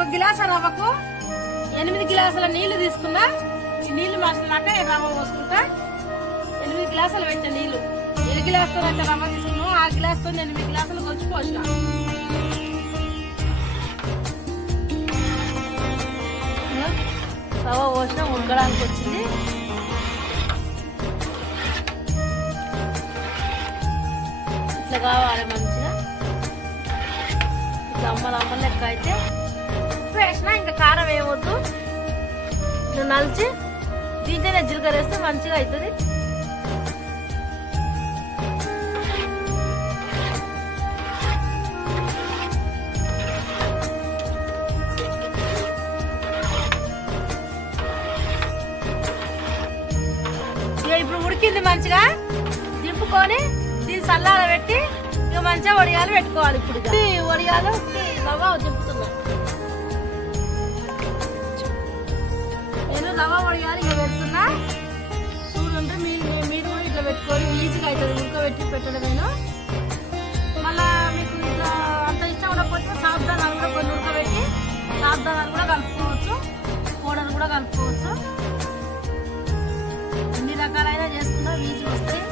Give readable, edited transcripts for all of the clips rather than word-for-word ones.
ఒక గ్లాసు రవ్వకు 8 గ్లాసుల నీళ్లు తీసుకున్నా. ఈ నీళ్లు మసిలినాక రవ్వ పోసుకుంటా. 8 గ్లాసులు పెట్టిన నీళ్లు. ఏ గ్లాసుతో అయితే రవ్వ తీసుకున్నాం ఆ గ్లాసుతో 8 గ్లాసులు కొలిచి పోసిన. రవ్వ పోసిన ఉడకడానికి వచ్చింది. ఇట్లా కావాలి మంచిగా. ఇట్లా అమ్మల లెక్క అయితే ఉప్పు వేసినా ఇంకా కారం వేయవద్దు. ఇట్లా నలిచి దీంట్లోనే జీలకర్ర వేస్తే మంచిగా అవుతుంది. ఇప్పుడు ఉడికింది మంచిగా. దింపుకొని దీన్ని చల్లార పెట్టి ఇక మంచిగా వడియాలు పెట్టుకోవాలి. ఇప్పుడు వడియాలు రవ్వ దింపుతున్నాను. నేను రవ్వ వడియాలు ఇక పెడుతున్నా. చూడండి మీరు కూడా ఇట్లా పెట్టుకొని ఈజీగా అవుతుంది ఉడకబెట్టి పెట్టడం. నేను మళ్ళా మీకు ఇట్లా అంత ఇష్టం ఉండకపోతే సాబ్దానాలు కూడా కొన్ని ఉడకబెట్టి సాబ్దానాలు కూడా కలుపుకోవచ్చు, పౌడర్ కూడా కలుపుకోవచ్చు. ఎన్ని రకాలైనా చేసుకున్నా ఈజీ వస్తాయి.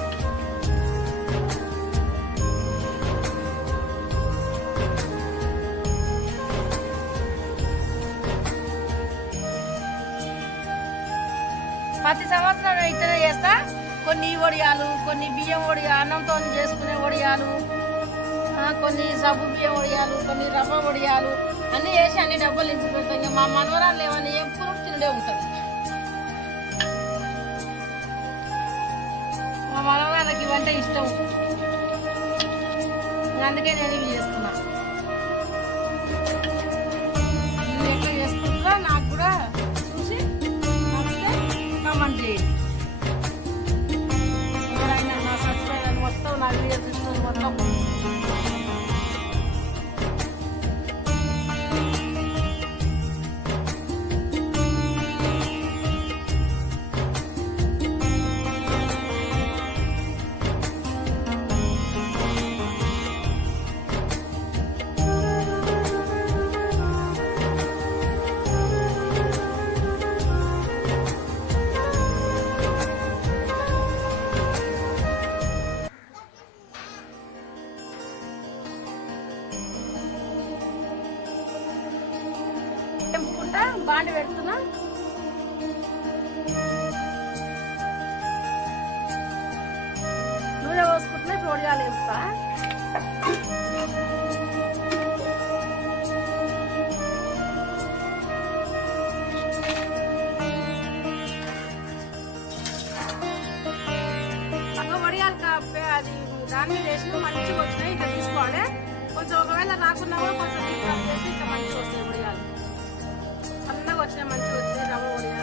ప్రతి సంవత్సరం ఇట్లనే చేస్తా. కొన్ని వడియాలు, కొన్ని బియ్యం వడియాలు, అన్నంతో చేసుకునే వడియాలు, కొన్ని సబ్బు బియ్యం వడియాలు, కొన్ని రవ్వ వడియాలు అన్నీ వేసి అన్ని డబ్బులు నింపి పెడతాం. ఇంకా మా మనవరాలు ఏమన్నా ఎప్పుడు తిండే ఉంటుంది. మా మనవరాలకి ఇవంటే ఇష్టం. అందుకే నేను ఇవి చేస్తున్నా. ఇవి ఎట్లా చేసుకుంటున్నా నాకు కూడా చూసి కామెంట్ చేయండి. ఎవరైనా నా సబ్స్క్రైబర్ మొత్తం నా వీడియో చూస్తున్న మొత్తం తెంపుకుంటా బాండి పెడుతున్నా. నూనె పోసుకుంటున్నా. ఇప్పుడు వడియాలు వేస్తా. వడియాలు అది దాని మీద వేసిన మంచిగా వచ్చినాయి. ఇట్లా తీసుకోవాలి. కొంచెం ఒకవేళ రాకున్నా కూడా కొంచెం చేస్తే ఇట్లా మంచిగా వస్తాయి వడియాలు. సన్నగా వచ్చినాయి, మంచిగా వచ్చినాయి రవ్వ వడియాలు.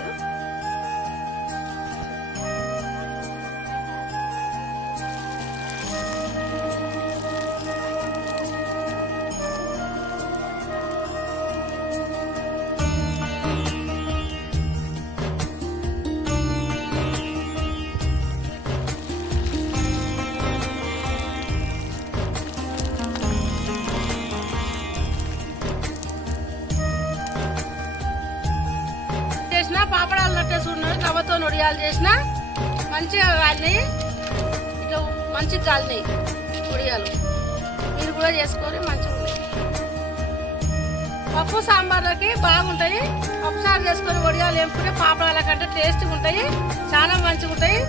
పాపడాలు నట్టే చూడండి. రవ్వతో వడియాలు చేసిన మంచిగా కాలినాయి. ఇట్లా మంచిగా కాలినాయి వడియాలు. మీరు కూడా చేసుకొని మంచిగా ఉన్నాయి. పప్పు సాంబార్లకి బాగుంటాయి. పప్పు సారు చేసుకొని వడియాలు వేసుకుంటే పాపడాల కంటే టేస్ట్గా ఉంటాయి. చాలా మంచిగా ఉంటాయి.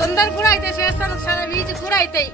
తొందరగా కూడా అయితే చేస్తాను. చాలా ఈజీ కూడా అవుతాయి.